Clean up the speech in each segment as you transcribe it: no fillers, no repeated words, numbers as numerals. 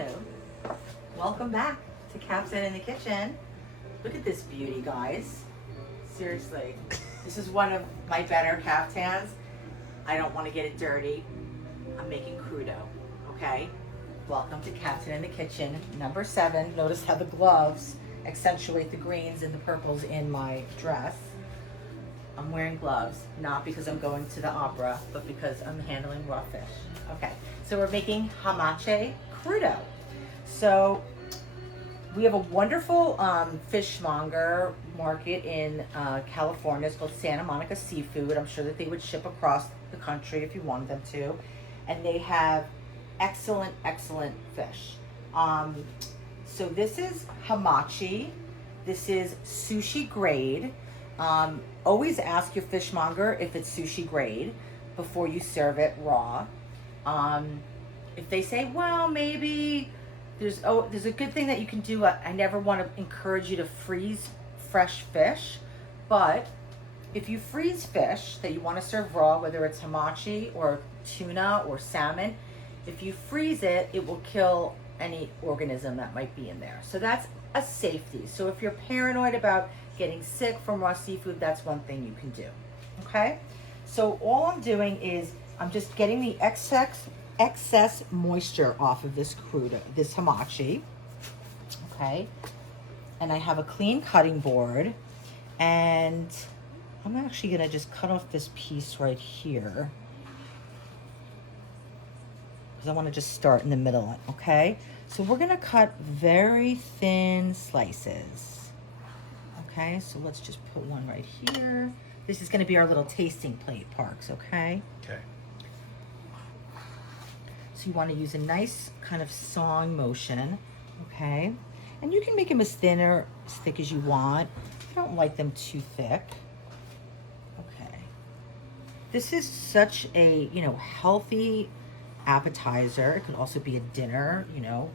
Hello. Welcome back to Kaftan in the kitchen. Look at this beauty, guys. Seriously. This is one of my better kaftans. I don't want to get it dirty. I'm making crudo, okay? Welcome to Kaftan in the kitchen, number 7. Notice how the gloves accentuate the greens and the purples in my dress. I'm wearing gloves, not because I'm going to the opera, but because I'm handling raw fish. Okay, so we're making Hamachi Crudo. So we have a wonderful fishmonger market in California. It's called Santa Monica Seafood. I'm sure that they would ship across the country if you wanted them to. And they have excellent, excellent fish. So this is hamachi. This is sushi grade. Always ask your fishmonger if it's sushi grade before you serve it raw. If they say, well, maybe there's a good thing that you can do. I never want to encourage you to freeze fresh fish, but if you freeze fish that you want to serve raw, whether it's hamachi or tuna or salmon, if you freeze it, it will kill any organism that might be in there. So that's a safety. So if you're paranoid about getting sick from raw seafood, that's one thing you can do. Okay? So all I'm doing is I'm just getting the excess moisture off of this crudo, this hamachi. Okay? And I have a clean cutting board, and I'm actually going to just cut off this piece right here because I want to just start in the middle, okay? So we're going to cut very thin slices. Okay, so let's just put one right here. This is going to be our little tasting plate, Parks, okay? Okay. So you want to use a nice kind of sawing motion, okay? And you can make them as thin or as thick as you want. I don't like them too thick. Okay. This is such a, healthy appetizer. It could also be a dinner,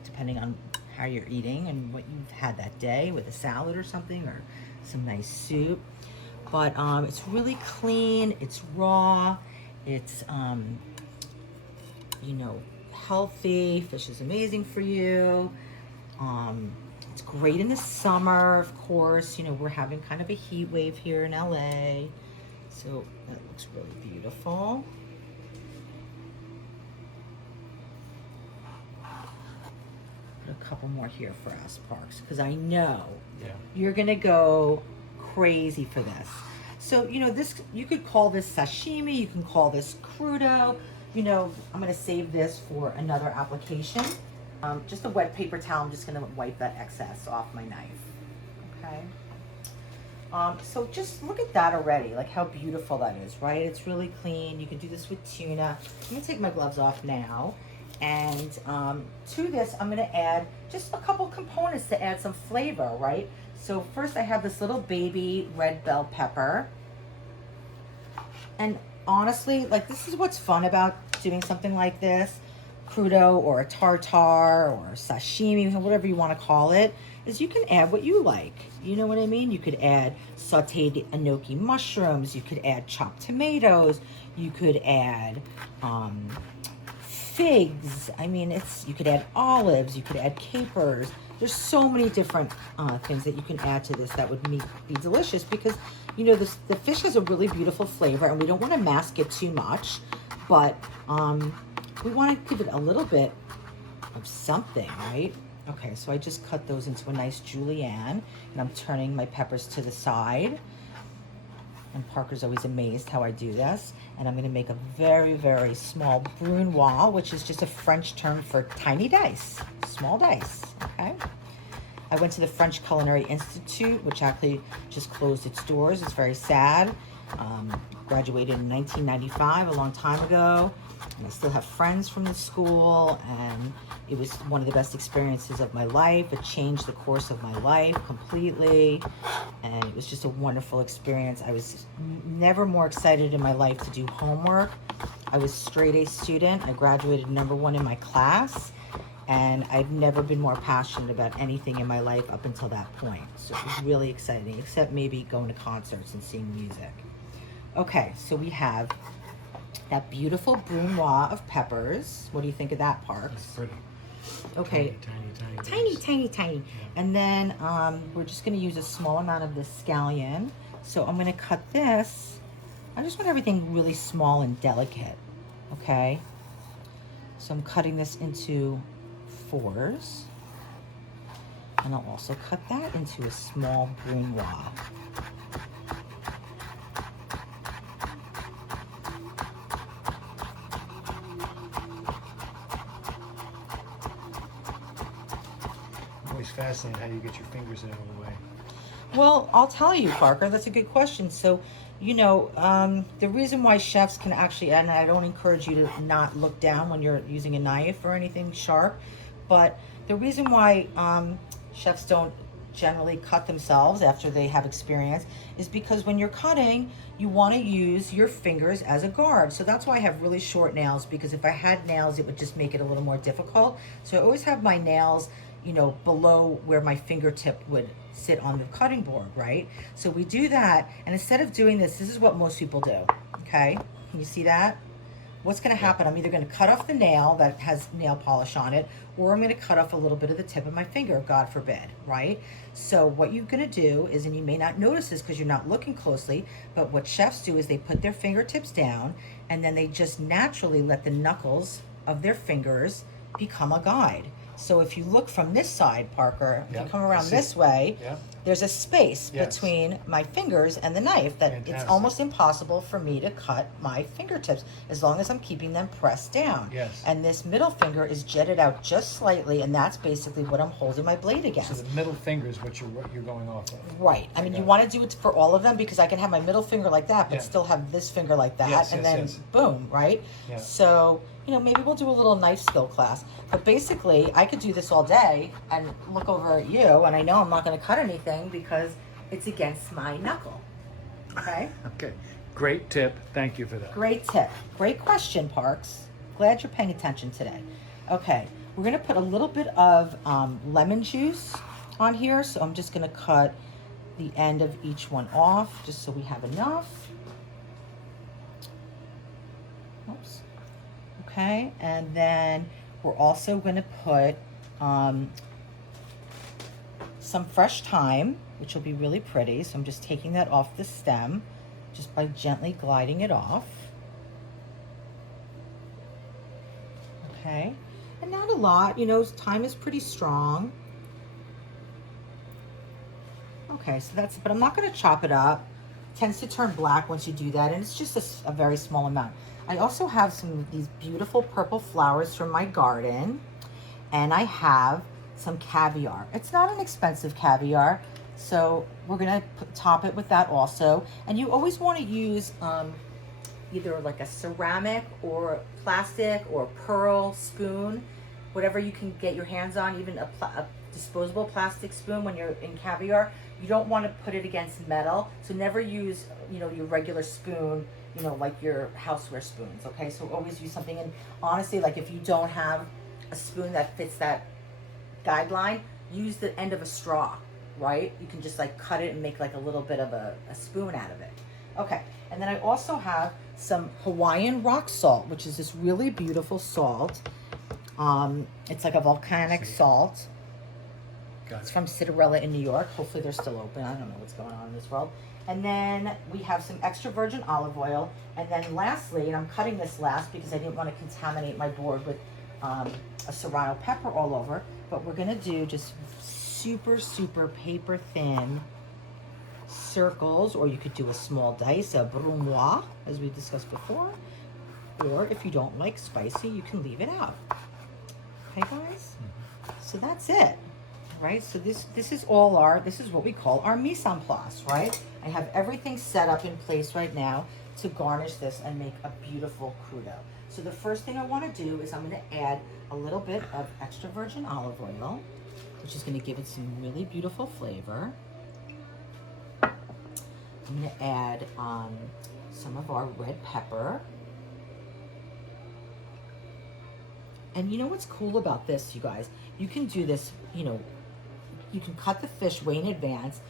depending on how you're eating and what you've had that day, with a salad or something, or some nice soup. But it's really clean, it's raw, it's healthy. Fish is amazing for you. It's great in the summer, of course. We're having kind of a heat wave here in LA, so that looks really beautiful. Put a couple more here for us, Parks, because I know you're gonna go crazy for this. So this, you could call this sashimi, you can call this crudo. I'm gonna save this for another application. Just a wet paper towel. I'm just gonna wipe that excess off my knife. Okay. So just look at that already, like how beautiful that is, right? It's really clean. You can do this with tuna. I'm gonna take my gloves off now. And to this, I'm gonna add just a couple components to add some flavor, right? So first I have this little baby red bell pepper. And honestly, like, this is what's fun about doing something like this, crudo or a tartare or sashimi, whatever you want to call it, is you can add what you like. You know what I mean? You could add sauteed enoki mushrooms, you could add chopped tomatoes, you could add figs. I mean, you could add olives, you could add capers. There's so many different things that you can add to this that would be delicious, because the fish has a really beautiful flavor, and we don't want to mask it too much, but we want to give it a little bit of something, right? Okay, so I just cut those into a nice julienne, and I'm turning my peppers to the side. And Parker's always amazed how I do this. And I'm going to make a very, very small brunoise, which is just a French term for tiny dice, small dice, okay? I went to the French Culinary Institute, which actually just closed its doors. It's very sad. Graduated in 1995, a long time ago. And I still have friends from the school, and it was one of the best experiences of my life. It changed the course of my life completely, and it was just a wonderful experience. I was never more excited in my life to do homework. I was straight A student. I graduated #1 in my class, and I've never been more passionate about anything in my life up until that point. So it was really exciting, except maybe going to concerts and seeing music. Okay, so we have that beautiful brunoise of peppers. What do you think of that, Parks? That's pretty. Okay. Tiny. Yeah. And then we're just going to use a small amount of this scallion. So I'm going to cut this. I just want everything really small and delicate. Okay. So I'm cutting this into 4s. And I'll also cut that into a small brunoise. Always fascinating how you get your fingers out of the way. Well, I'll tell you, Parker, that's a good question. So, the reason why chefs can actually, and I don't encourage you to not look down when you're using a knife or anything sharp, but the reason why chefs don't generally cut themselves after they have experience is because when you're cutting, you want to use your fingers as a guard. So that's why I have really short nails, because if I had nails, it would just make it a little more difficult. So I always have my nails below where my fingertip would sit on the cutting board, right? So we do that, and instead of doing this is what most people do, okay? Can you see that? What's gonna happen, I'm either gonna cut off the nail that has nail polish on it, or I'm gonna cut off a little bit of the tip of my finger, God forbid, right? So what you're gonna do is, and you may not notice this because you're not looking closely, but what chefs do is they put their fingertips down, and then they just naturally let the knuckles of their fingers become a guide. So if you look from this side, Parker, if you come around this way, there's a space between my fingers and the knife that it's almost impossible for me to cut my fingertips as long as I'm keeping them pressed down. Yes. And this middle finger is jetted out just slightly, and that's basically what I'm holding my blade against. So the middle finger is what you're going off of. Right. I mean, you want to do it for all of them, because I can have my middle finger like that, but still have this finger like that, and then boom, right? Yeah. So, maybe we'll do a little knife skill class. But basically, I could do this all day and look over at you, and I know I'm not going to cut anything because it's against my knuckle. Okay? Okay. Great tip. Thank you for that. Great tip. Great question, Parks. Glad you're paying attention today. Okay. We're going to put a little bit of lemon juice on here. So I'm just going to cut the end of each one off just so we have enough. Oops. Okay. And then we're also going to put some fresh thyme, which will be really pretty. So I'm just taking that off the stem just by gently gliding it off. Okay. And not a lot, thyme is pretty strong. Okay, so that's, but I'm not going to chop it up. It tends to turn black once you do that, and it's just a very small amount. I also have some of these beautiful purple flowers from my garden, and I have some caviar. It's not an expensive caviar, so we're gonna top it with that also. And you always want to use either like a ceramic or plastic or pearl spoon, whatever you can get your hands on, even a disposable plastic spoon when you're in caviar. You don't want to put it against metal, so never use your regular spoon, like your houseware spoons, okay? So always use something, and honestly, like if you don't have a spoon that fits that guideline, use the end of a straw, right? You can just like cut it and make like a little bit of a spoon out of it. Okay, and then I also have some Hawaiian rock salt, which is this really beautiful salt. It's like a volcanic salt. It's from Citarella in New York. Hopefully they're still open. I don't know what's going on in this world. And then we have some extra virgin olive oil. And then lastly, and I'm cutting this last because I didn't want to contaminate my board with a serrano pepper all over, but we're gonna do just super, super paper thin circles, or you could do a small dice, a brunoise, as we discussed before. Or if you don't like spicy, you can leave it out. Okay, guys? So that's it. Right, so this is what we call our mise en place, right? I have everything set up in place right now to garnish this and make a beautiful crudo. So the first thing I want to do is I'm going to add a little bit of extra virgin olive oil, which is going to give it some really beautiful flavor. I'm going to add some of our red pepper. And you know what's cool about this, you guys? You can do this, you can cut the fish way in advance,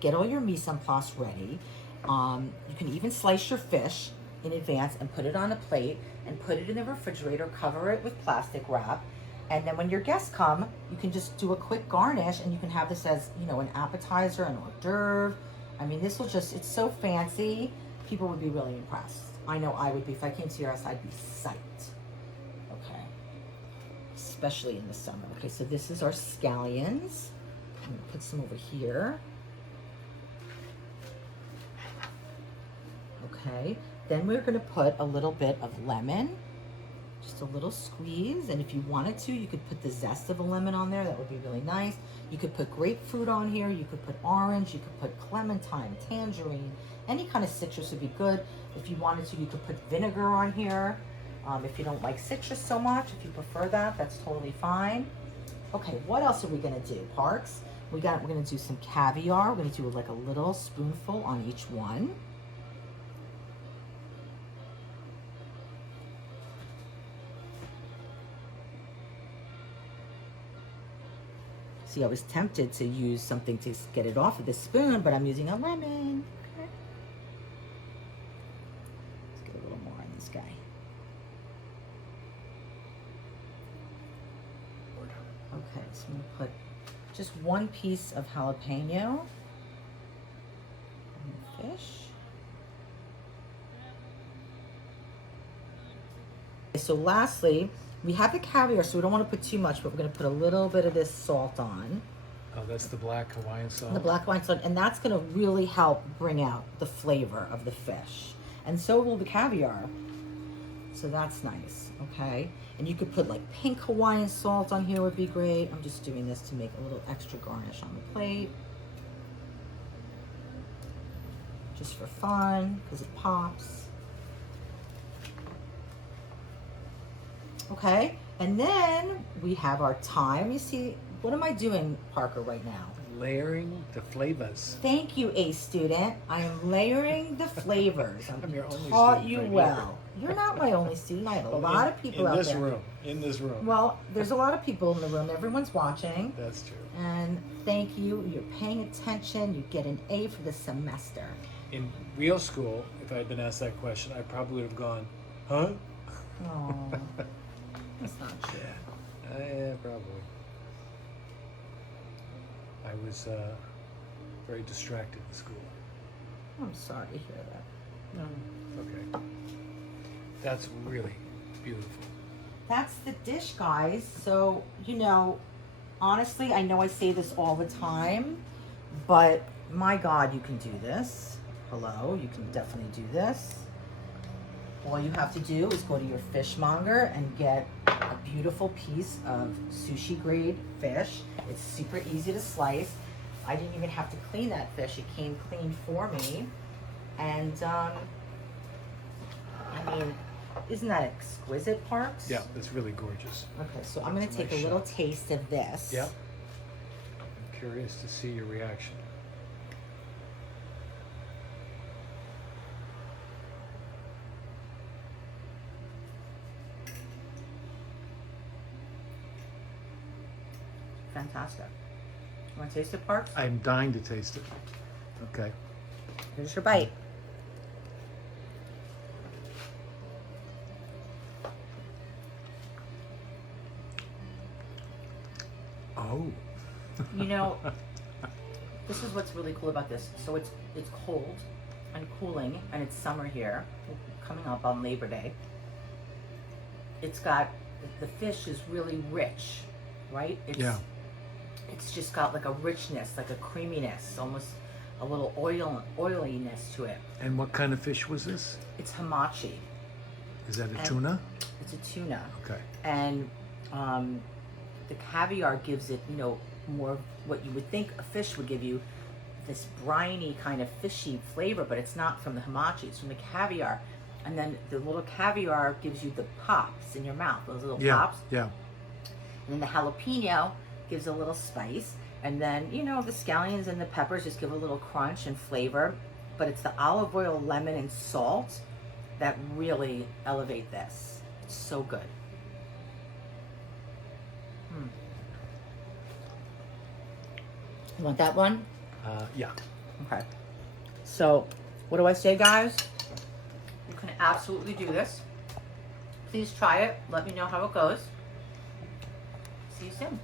get all your mise en place ready. You can even slice your fish in advance and put it on a plate and put it in the refrigerator, cover it with plastic wrap. And then when your guests come, you can just do a quick garnish and you can have this as, you know, an appetizer, an hors d'oeuvre. I mean, this will just, it's so fancy. People would be really impressed. I know I would be. If I came to your house, I'd be psyched. Okay. Especially in the summer. Okay, so this is our scallions. I'm gonna put some over here. Okay. Then we're gonna put a little bit of lemon. Just a little squeeze, and if you wanted to, you could put the zest of a lemon on there. That would be really nice. You could put grapefruit on here. You could put orange. You could put clementine, tangerine. Any kind of citrus would be good. If you wanted to, you could put vinegar on here. If you don't like citrus so much, if you prefer that, that's totally fine. Okay, what else are we gonna do, Parks? We're gonna do some caviar. We're gonna do like a little spoonful on each one. See, I was tempted to use something to get it off of the spoon, but I'm using a lemon. Okay. Let's get a little more on this guy. Okay, so I'm gonna put just one piece of jalapeno on the fish. Okay, so lastly, we have the caviar, so we don't want to put too much, but we're going to put a little bit of this salt on. Oh, that's the black Hawaiian salt? The black Hawaiian salt, and that's going to really help bring out the flavor of the fish. And so will the caviar. So that's nice, okay? And you could put like pink Hawaiian salt on here would be great. I'm just doing this to make a little extra garnish on the plate. Just for fun, because it pops. Okay, and then we have our thyme. You see, what am I doing, Parker, right now? Layering the flavors. Thank you, A student. I am layering the flavors. I'm your only taught student you right well. You're not my only student. I have a lot of people out there. In this room. Well, there's a lot of people in the room. Everyone's watching. That's true. And thank you. You're paying attention. You get an A for the semester. In real school, if I had been asked that question, I probably would have gone, huh? Oh, that's not true. Yeah, probably. I was very distracted in school. I'm sorry to hear that. Okay. That's really beautiful. That's the dish, guys. So, you know, honestly, I know I say this all the time, but my God, you can do this. Hello, you can definitely do this. All you have to do is go to your fishmonger and get a beautiful piece of sushi grade fish. It's super easy to slice. I didn't even have to clean that fish. It came clean for me. And, I mean, isn't that exquisite, Parks? Yeah, it's really gorgeous. Okay, so I'm going to take a little taste of this. Yep. I'm curious to see your reaction. Fantastic. You want to taste it, Parks? I'm dying to taste it. Okay. Here's your bite. Oh. You know, this is what's really cool about this. So it's cold and cooling, and it's summer here, coming up on Labor Day. It's got, the fish is really rich, right? It's just got like a richness, like a creaminess, almost a little oiliness to it. And what kind of fish was this? It's hamachi. Is that a tuna? It's a tuna. Okay. And the caviar gives it, you know, more of what you would think a fish would give you, this briny kind of fishy flavor, but it's not from the hamachi, it's from the caviar. And then the little caviar gives you the pops in your mouth, those little pops. Yeah. And then the jalapeno gives a little spice. And then, you know, the scallions and the peppers just give a little crunch and flavor. But it's the olive oil, lemon, and salt that really elevate this. It's so good. You want that one? Yeah. Okay. So, what do I say, guys? You can absolutely do this. Please try it. Let me know how it goes. See you soon.